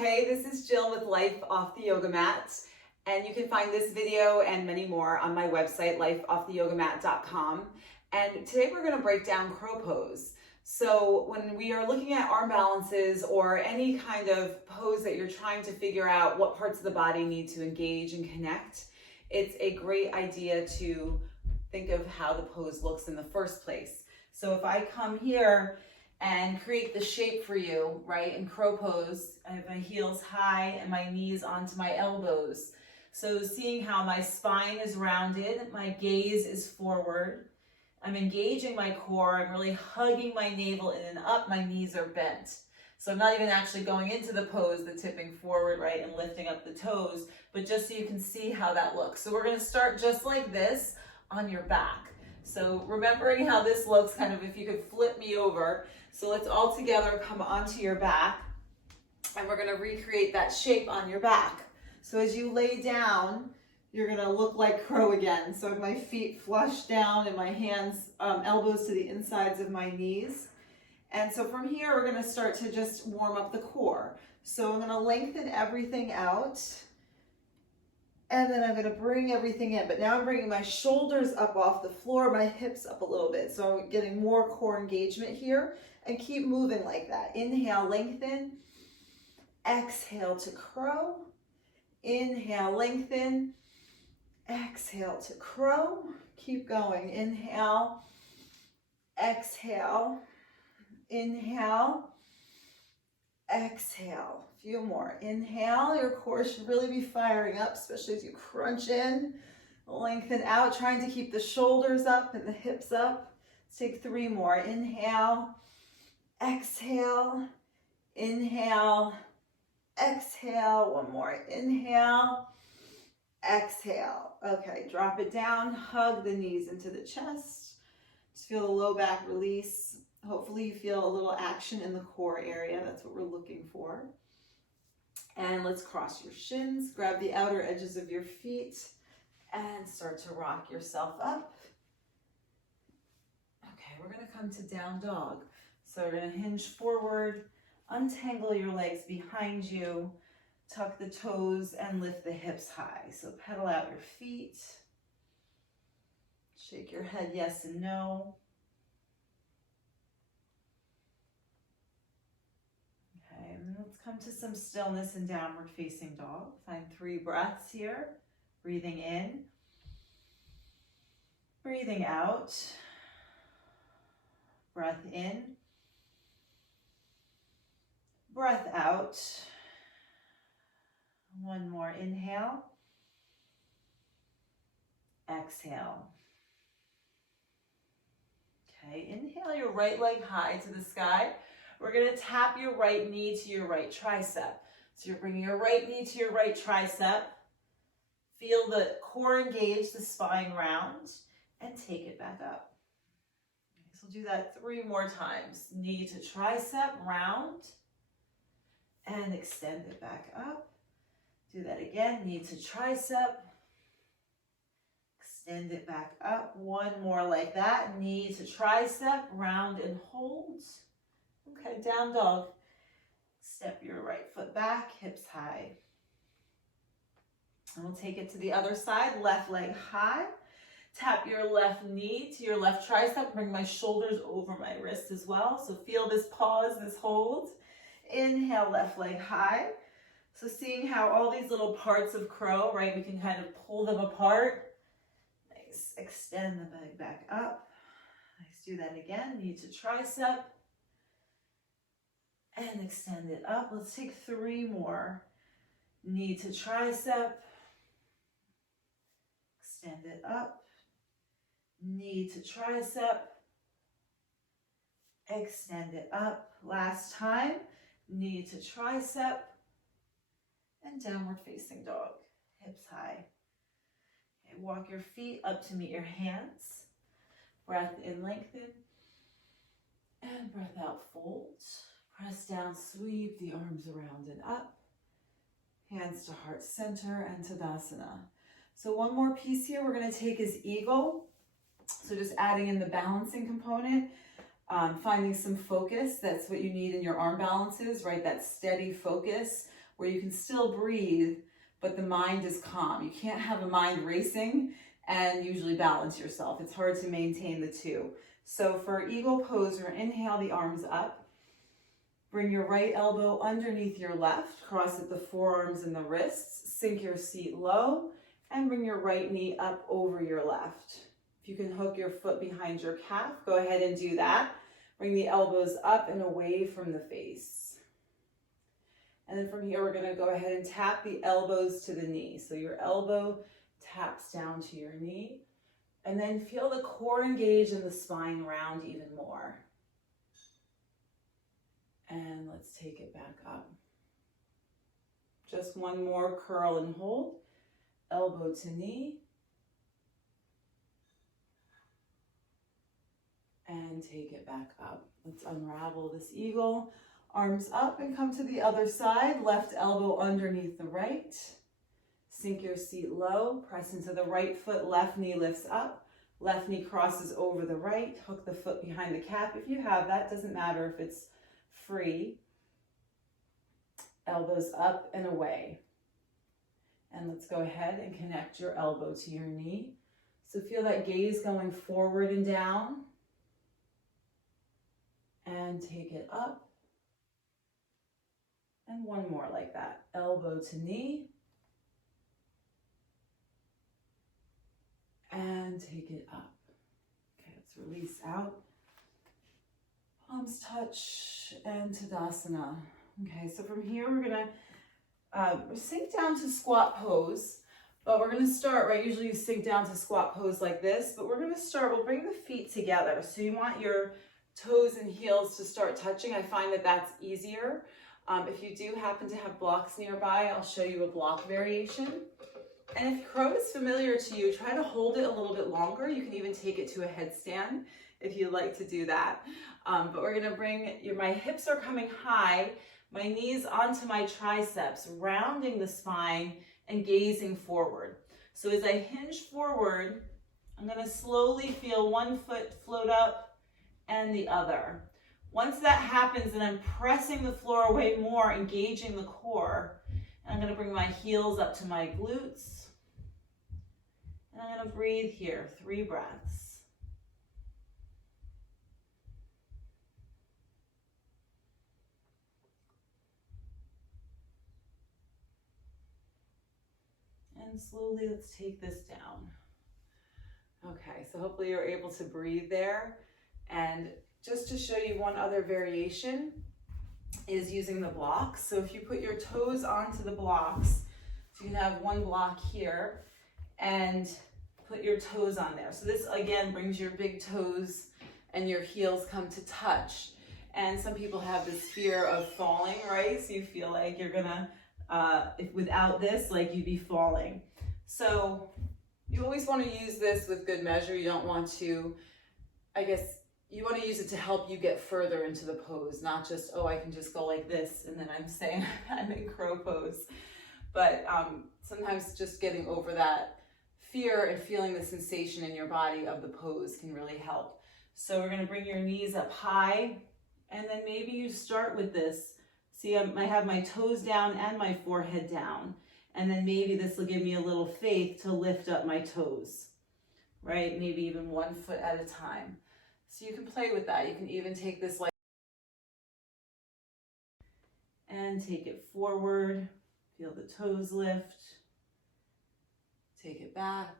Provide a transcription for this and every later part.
Hey, this is Jill with Life Off the Yoga Mat, and you can find this video and many more on my website, lifeofftheyogamat.com. And today we're going to break down crow pose. So when we are looking at arm balances or any kind of pose that you're trying to figure out what parts of the body need to engage and connect, it's a great idea to think of how the pose looks in the first place. So if I come here and create the shape for you, right, in crow pose, I have my heels high and my knees onto my elbows. So seeing how my spine is rounded, my gaze is forward, I'm engaging my core, I'm really hugging my navel in and up, my knees are bent. So I'm not even actually going into the pose, the tipping forward, right, and lifting up the toes, but just so you can see how that looks. So we're gonna start just like this on your back. So remembering how this looks, kind of if you could flip me over. So let's all together come onto your back, and we're gonna recreate that shape on your back. So as you lay down, you're gonna look like crow again. So my feet flush down and my hands, elbows to the insides of my knees. And so from here, we're gonna start to just warm up the core. So I'm gonna lengthen everything out, and then I'm gonna bring everything in. But now I'm bringing my shoulders up off the floor, my hips up a little bit. So I'm getting more core engagement here, and keep moving like that. Inhale, lengthen. Exhale to crow. Inhale, lengthen. Exhale to crow. Keep going. Inhale, exhale, inhale, exhale. A few more. Inhale, your core should really be firing up, especially as you crunch in. Lengthen out, trying to keep the shoulders up and the hips up. Let's take 3 more. Inhale, exhale, inhale, exhale. 1 more. Inhale, exhale. Okay, drop it down, hug the knees into the chest. Just feel the low back release. Hopefully you feel a little action in the core area. That's what we're looking for. And let's cross your shins, grab the outer edges of your feet, and start to rock yourself up. Okay, we're gonna come to down dog. So we're gonna hinge forward, untangle your legs behind you, tuck the toes and lift the hips high. So pedal out your feet. Shake your head yes and no. Okay, and then let's come to some stillness in downward facing dog. Find 3 breaths here. Breathing in. Breathing out. Breath in. Breath out. 1 more inhale, exhale. Okay, inhale your right leg high to the sky. We're gonna tap your right knee to your right tricep. So you're bringing your right knee to your right tricep. Feel the core engage, the spine round, and take it back up. Okay, so do that 3 more times. Knee to tricep, round, and extend it back up. Do that again, knee to tricep, extend it back up. 1 more like that, knee to tricep, round and hold. Okay, down dog. Step your right foot back, hips high. And we'll take it to the other side, left leg high. Tap your left knee to your left tricep, bring my shoulders over my wrist as well. So feel this pause, this hold. Inhale, left leg high. So seeing how all these little parts of crow, right, we can kind of pull them apart. Nice, extend the leg back up. Nice, do that again, knee to tricep. And extend it up. Let's take 3 more. Knee to tricep. Extend it up. Knee to tricep. Extend it up. Last time, knee to tricep. And downward facing dog, hips high. Okay, walk your feet up to meet your hands. Breath in, lengthen. And breath out, fold. Press down, sweep the arms around and up. Hands to heart center and Tadasana. So 1 more piece here we're gonna take is eagle. So just adding in the balancing component, finding some focus. That's what you need in your arm balances, right? That steady focus where you can still breathe, but the mind is calm. You can't have a mind racing and usually balance yourself. It's hard to maintain the two. So for eagle pose, we're gonna inhale the arms up. Bring your right elbow underneath your left, cross at the forearms and the wrists, sink your seat low, and bring your right knee up over your left. If you can hook your foot behind your calf, go ahead and do that. Bring the elbows up and away from the face. And then from here, we're gonna go ahead and tap the elbows to the knee. So your elbow taps down to your knee, and then feel the core engage and the spine round even more. And let's take it back up. Just one more curl and hold. Elbow to knee. And take it back up. Let's unravel this eagle. Arms up and come to the other side. Left elbow underneath the right. Sink your seat low. Press into the right foot. Left knee lifts up. Left knee crosses over the right. Hook the foot behind the calf. If you have that, doesn't matter if it's free. Elbows up and away. And let's go ahead and connect your elbow to your knee. So feel that gaze going forward and down. And take it up. And one more like that. Elbow to knee. And take it up. Okay, let's release out. Palms touch and Tadasana. Okay, so from here we're gonna sink down to squat pose, but we're gonna start, right? Usually you sink down to squat pose like this, but we're gonna start, we'll bring the feet together. So you want your toes and heels to start touching. I find that that's easier. If you do happen to have blocks nearby, I'll show you a block variation. And if crow is familiar to you, try to hold it a little bit longer. You can even take it to a headstand if you'd like to do that. But we're gonna bring, my hips are coming high, my knees onto my triceps, rounding the spine and gazing forward. So as I hinge forward, I'm gonna slowly feel one foot float up and the other. Once that happens, then I'm pressing the floor away more, engaging the core. And I'm gonna bring my heels up to my glutes. And I'm gonna breathe here, 3 breaths. And slowly, let's take this down. Okay, so hopefully you're able to breathe there. And just to show you one other variation is using the blocks. So if you put your toes onto the blocks, so you can have one block here and put your toes on there. So this again brings your big toes and your heels come to touch. And some people have this fear of falling, right? So you feel like you're gonna, if without this, like you'd be falling. So you always want to use this with good measure. You don't want to, I guess, you want to use it to help you get further into the pose, not just, oh, I can just go like this and then I'm saying I'm in crow pose. But sometimes just getting over that fear and feeling the sensation in your body of the pose can really help. So we're going to bring your knees up high, and then maybe you start with this. See, I might have my toes down and my forehead down, and then maybe this will give me a little faith to lift up my toes, right? Maybe even one foot at a time. So you can play with that. You can even take this like and take it forward. Feel the toes lift. Take it back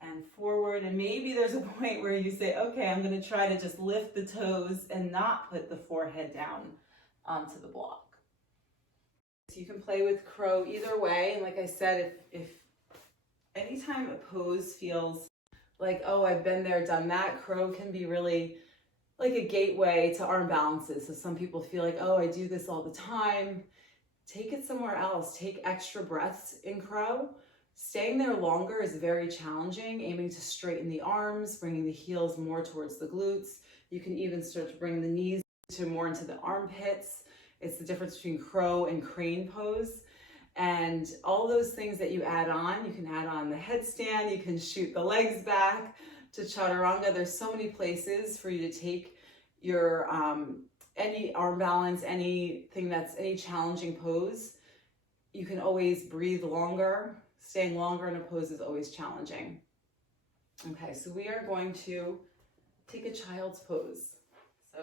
and forward. And maybe there's a point where you say, okay, I'm going to try to just lift the toes and not put the forehead down onto the block. So you can play with crow either way. And like I said, if anytime a pose feels like, oh, I've been there, done that, crow can be really like a gateway to arm balances. So some people feel like, oh, I do this all the time. Take it somewhere else. Take extra breaths in crow. Staying there longer is very challenging, aiming to straighten the arms, bringing the heels more towards the glutes. You can even start to bring the knees more into the armpits. It's the difference between crow and crane pose. And all those things that you add on, you can add on the headstand, you can shoot the legs back to chaturanga. There's so many places for you to take your any arm balance, anything that's any challenging pose, you can always breathe longer. Staying longer in a pose is always challenging. Okay, so we are going to take a child's pose. So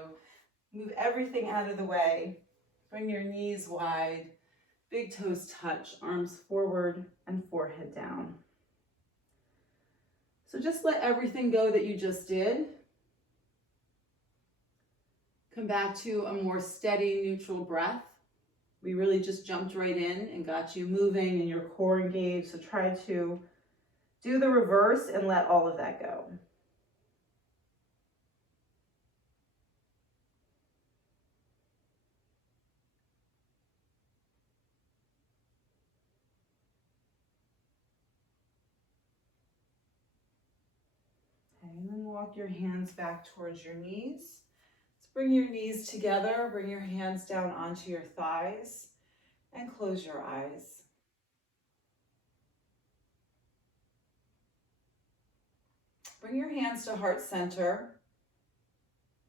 move everything out of the way. Bring your knees wide, big toes touch, arms forward and forehead down. So just let everything go that you just did. Come back to a more steady, neutral breath. We really just jumped right in and got you moving and your core engaged. So try to do the reverse and let all of that go. Okay, and then walk your hands back towards your knees. Bring your knees together, bring your hands down onto your thighs, and close your eyes. Bring your hands to heart center,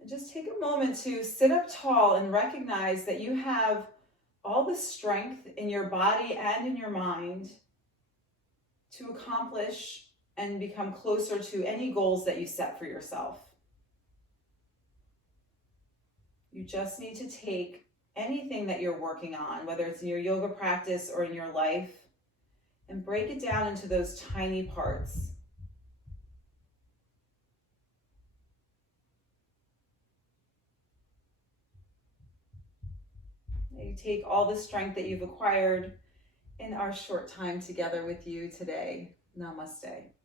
and just take a moment to sit up tall and recognize that you have all the strength in your body and in your mind to accomplish and become closer to any goals that you set for yourself. You just need to take anything that you're working on, whether it's in your yoga practice or in your life, and break it down into those tiny parts. You take all the strength that you've acquired in our short time together with you today. Namaste.